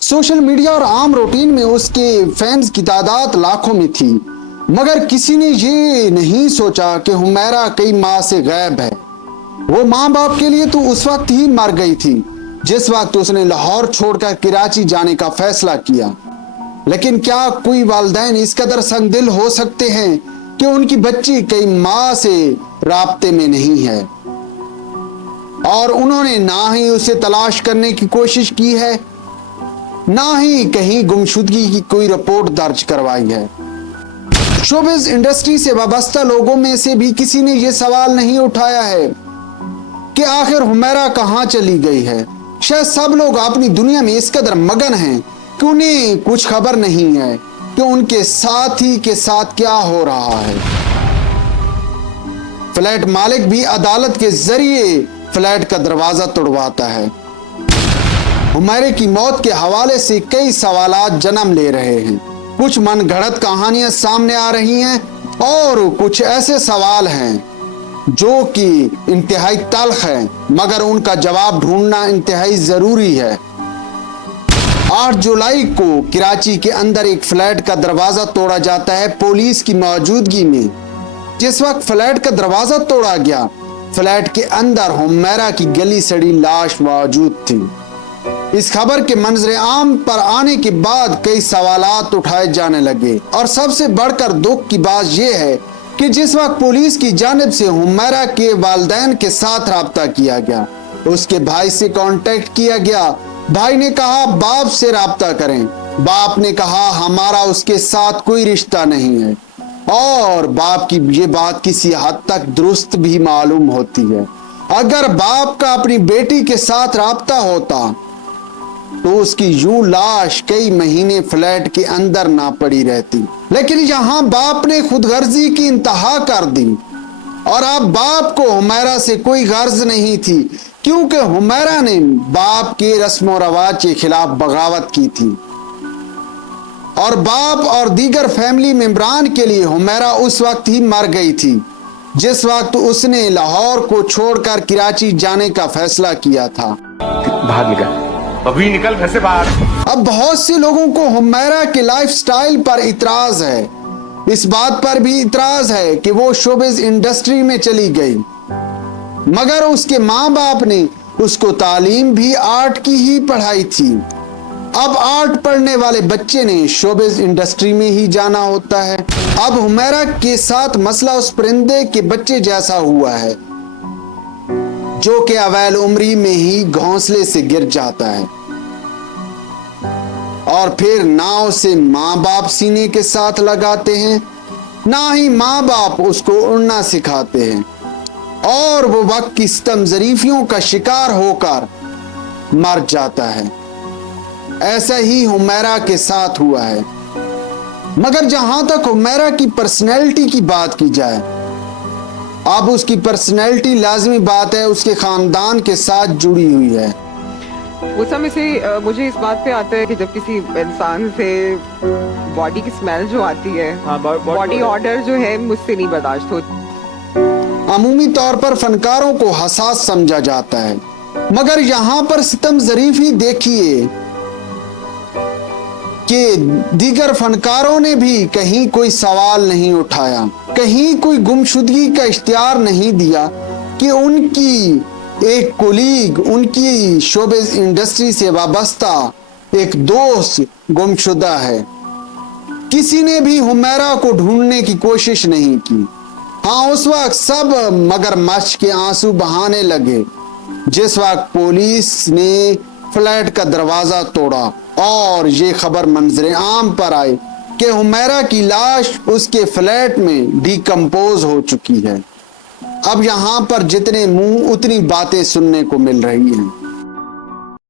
Social media और आम routine में उसके फैंस की तादाद लाखों में थी, मगर किसी ने ये नहीं सोचा कि हुमैरा कई माह से गायब है। वो माँ बाप के लिए तो उस वक्त ही मर गई थी जिस वक्त उसने लाहौर छोड़कर कराची जाने का फैसला किया। लेकिन क्या कोई वालिदैन इस कदर संगदिल हो सकते हैं कि उनकी बच्ची कई माह से राब्ते में नहीं है और उन्होंने ना ही उसे तलाश करने की कोशिश की है, ना ही कहीं गुमशुदगी की कोई रिपोर्ट दर्ज करवाई है। शोबिज़ इंडस्ट्री से वाबस्ता लोगों में से भी किसी ने यह सवाल नहीं उठाया है कि आखिर हुमैरा कहाँ चली गई है। शायद सब लोग अपनी दुनिया में इस कदर मगन हैं कि उन्हें कुछ खबर नहीं है कि उनके साथी के साथ क्या हो रहा है। फ्लैट मालिक भी अदालत के जरिए फ्लैट का दरवाजा तोड़वाता है। हुमैरा की मौत के हवाले से कई सवालात जन्म ले रहे हैं। कुछ मनगढ़ंत कहानियां सामने आ रही हैं और कुछ ऐसे सवाल हैं जो कि इंतहाई तल्ख है, मगर उनका जवाब ढूंढना इंतहाई जरूरी है। 8 जुलाई को कराची के अंदर एक फ्लैट का दरवाजा तोड़ा जाता है पुलिस की मौजूदगी में। जिस वक्त फ्लैट का दरवाजा तोड़ा गया, फ्लैट के अंदर हुमैरा की गली सड़ी लाश मौजूद थी। इस खबर के मंजर आम पर आने के बाद कई सवालात उठाए जाने लगे और सबसे बढ़कर दुख की बात यह है कि जिस वक्त पुलिस की जानिब से हुमैरा के वालिदैन के साथ राब्ता किया गया, उसके भाई से कांटेक्ट किया गया। भाई ने कहा बाप से राब्ता करें। बाप ने कहा हमारा उसके साथ कोई रिश्ता नहीं है, और बाप की ये बात किसी हद तक दुरुस्त भी मालूम होती है। अगर बाप का अपनी बेटी के साथ राब्ता होता तो उसकी यूं लाश कई महीने फ्लैट के अंदर ना पड़ी रहती। लेकिन यहाँ बाप ने खुदगर्जी की इंतहा कर दी और अब बाप को हुमैरा से कोई गर्ज नहीं थी, क्योंकि हुमैरा ने बाप के रस्म व रवाज के खिलाफ बगावत की थी और बाप और दीगर फैमिली मेंबरान के लिए हुमैरा उस वक्त ही मर गई थी जिस वक्त उसने लाहौर को छोड़कर कराची जाने का फैसला किया था। बाहर निकल, अभी निकल घर से बाहर। अब बहुत से लोगों को हुमैरा के लाइफस्टाइल पर इतराज है। इस बात पर भी इतराज है कि वो शोबिज़ इंडस्ट्री में चली गई, मगर उसके माँ बाप ने उसको तालीम भी आर्ट की ही पढ़ाई थी। अब आर्ट पढ़ने वाले बच्चे ने शोबिज़ इंडस्ट्री में ही जाना होता है। अब हुमैरा के साथ मसला उस परिंदे के बच्चे जैसा हुआ है जो कि अवैल उम्री में ही घोंसले से गिर जाता है और फिर ना उसे माँ बाप सीने के साथ लगाते हैं, ना ही माँ बाप उसको उड़ना सिखाते हैं, और वो वक्त की सितम ज़रीफियों का शिकार होकर मर जाता है। ऐसा ही हुमैरा के साथ हुआ है। मगर जहां तक हुमैरा की पर्सनैलिटी की बात की जाए, अब उसकी पर्सनैलिटी लाजमी बात है उसके खानदान के साथ जुड़ी हुई है। वो समय से मुझे इस बात पे आता है कि जब किसी इंसान से बॉडी की स्मेल जो आती है, बॉडी ऑर्डर जो है मुझसे नहीं बर्दाश्त होती। अमूमी तौर पर फनकारों को हसास समझा जाता है, मगर यहाँ पर सितम ज़रीफी देखिए कि दीगर फनकारों ने भी कहीं कोई सवाल नहीं उठाया, कहीं कोई गुमशुदगी का इश्तिहार नहीं दिया कि उनकी एक कोलीग, उनकी शोबिज़ इंडस्ट्री से वाबस्ता एक दोस्त गुमशुदा है। किसी ने भी हुमैरा को ढूंढने की कोशिश नहीं की। हाँ, उस वक्त सब मगरमच्छ के आंसू बहाने लगे जिस वक्त पुलिस ने फ्लैट का दरवाजा तोड़ा और ये खबर मंजर आम पर आई कि हुमैरा की लाश उसके फ्लैट में डिकम्पोज हो चुकी है। अब यहाँ पर जितने मुंह उतनी बातें सुनने को मिल रही हैं।